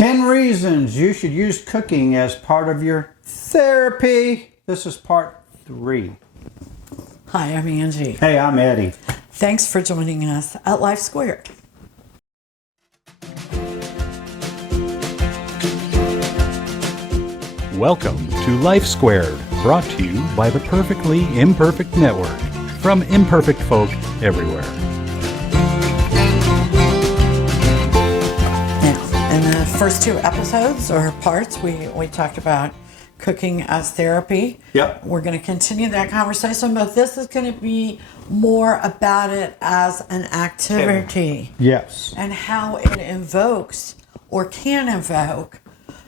10 reasons you should use cooking as part of your therapy. This is part 3. Hi, I'm Angie. Hey, I'm Eddie. Thanks for joining us at Life Squared. Welcome to Life Squared, brought to you by the Perfectly Imperfect Network, from imperfect folk everywhere. Now, in the first 2 episodes or parts, we talked about cooking as therapy. Yep. We're going to continue that conversation, but this is going to be more about it as an activity. Yes. And how it invokes or can invoke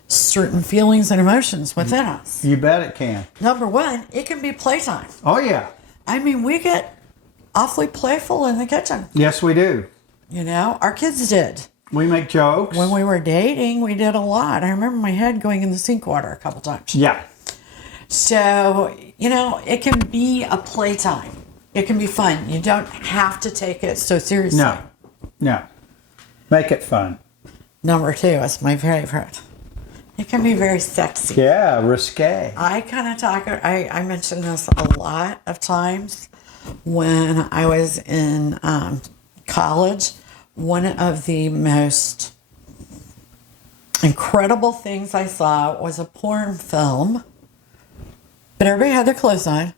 certain feelings and emotions within us. You bet it can. Number 1, it can be playtime. Oh, yeah. I mean, we get awfully playful in the kitchen. Yes, we do. You know, our kids did. We make jokes. When we were dating, we did a lot. I remember my head going in the sink water a couple times. Yeah. So, you know, it can be a playtime. It can be fun. You don't have to take it so seriously. No. Make it fun. Number 2 is my favorite. It can be very sexy. Yeah, risque. I mentioned this a lot of times when I was in college. One of the most incredible things I saw was a porn film, but everybody had their clothes on,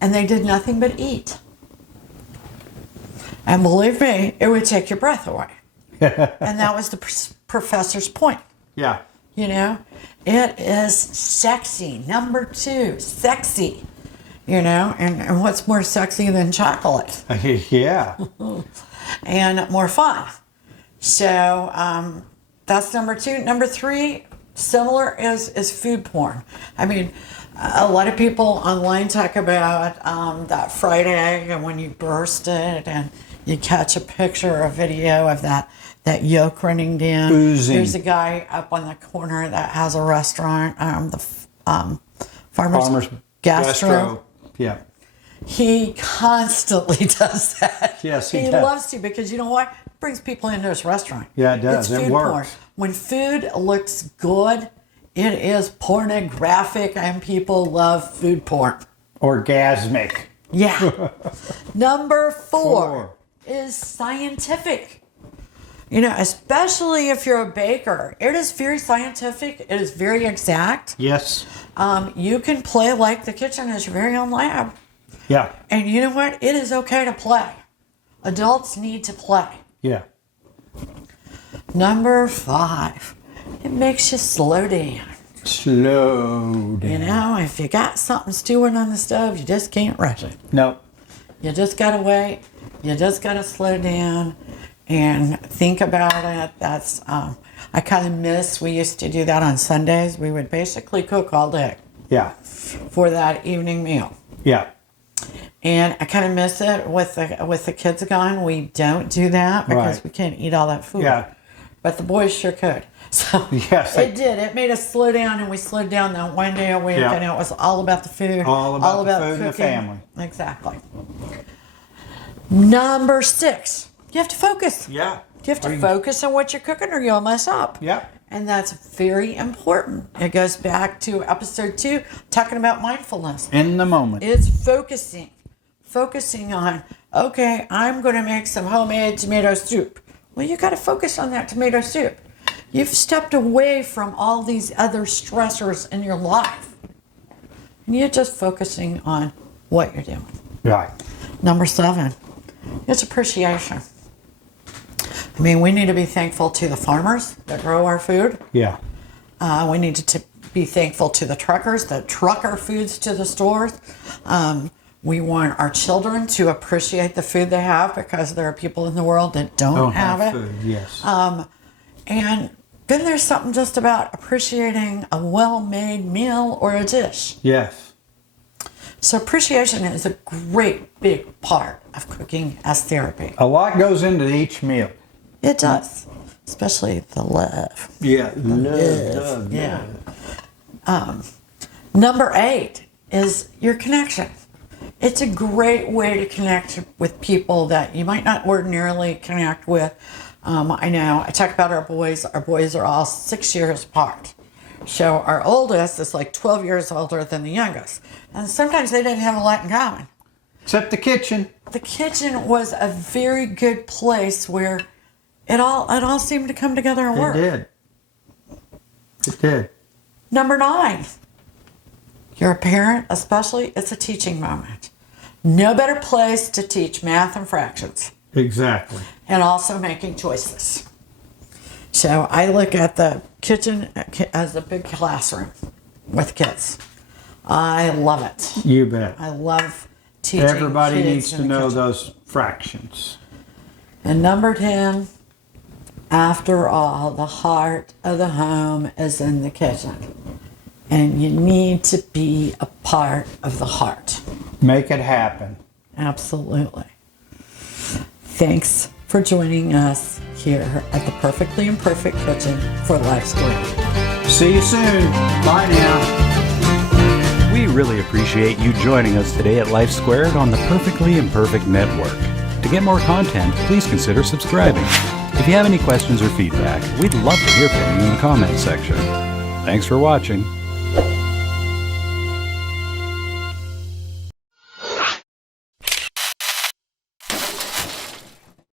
and they did nothing but eat. And believe me, it would take your breath away. And that was the professor's point. Yeah. You know, it is sexy. Number 2, sexy. You know, and what's more sexy than chocolate? Yeah. And more fun. So that's number 2. Number 3, similar, is food porn. I mean, a lot of people online talk about that fried egg and when you burst it and you catch a picture or a video of that yolk running down. Oozing. There's a guy up on the corner that has a restaurant, the Farmer's Gastro. Yeah. He constantly does that. Yes, he He does. loves to because you know what? It brings people into his restaurant. Yeah, it does. It's It food works. porn. When food looks good, it is pornographic and people love food porn. Orgasmic. Yeah. Number 4 4. is scientific. You know, especially if you're a baker, it is very scientific. It is very exact. Yes. You can play like the kitchen is your very own lab. Yeah. And you know what? It is okay to play. Adults need to play. Yeah. Number 5, it makes you slow down. Slow down. You know, if you got something stewing on the stove, you just can't rush it. No. You just gotta wait. You just gotta slow down and think about it. That's I kind of miss. We used to do that on Sundays. We would basically cook all day Yeah. for that evening meal, Yeah. and I kind of miss it with the kids gone. We don't do that because Right. we can't eat all that food. Yeah. But the boys sure could. So Yes. it did. It made us slow down, and we slowed down that one day a week, Yeah. and it was all about the food. All about the food and the cooking. family. Exactly. Number 6, you have to focus. Yeah. You have to focus on what you're cooking or you'll mess up. Yeah. And that's very important. It goes back to episode 2, talking about mindfulness. In the moment. It's focusing on, okay, I'm going to make some homemade tomato soup. Well, you got to focus on that tomato soup. You've stepped away from all these other stressors in your life. And you're just focusing on what you're doing. Right. Number 7, it's appreciation. I mean, we need to be thankful to the farmers that grow our food. Yeah. We need to be thankful to the truckers that truck our foods to the stores. We want our children to appreciate the food they have because there are people in the world that don't have it. Food. Yes. And then there's something just about appreciating a well-made meal or a dish. Yes. So appreciation is a great big part of cooking as therapy. A lot goes into each meal. It does, especially the love. Yeah. Love. Yeah. Number 8 is your connection. It's a great way to connect with people that you might not ordinarily connect with. I know I talk about our boys. Our boys are all 6 years apart. So our oldest is like 12 years older than the youngest. And sometimes they didn't have a lot in common. Except the kitchen. The kitchen was a very good place where it all seemed to come together and work. It did. It did. Number 9. You're a parent, especially, it's a teaching moment. No better place to teach math and fractions. Exactly. And also making choices. So I look at the kitchen as a big classroom with kids. I love it. You bet. I love teaching Everybody kids needs in to the know kitchen. those fractions. And number 10, after all, the heart of the home is in the kitchen. And you need to be a part of the heart. Make it happen. Absolutely. Thanks for joining us here at the Perfectly Imperfect Kitchen for Life Squared. See you soon. Bye now. We really appreciate you joining us today at Life Squared on the Perfectly Imperfect Network. To get more content, please consider subscribing. If you have any questions or feedback, we'd love to hear from you in the comments section. Thanks for watching.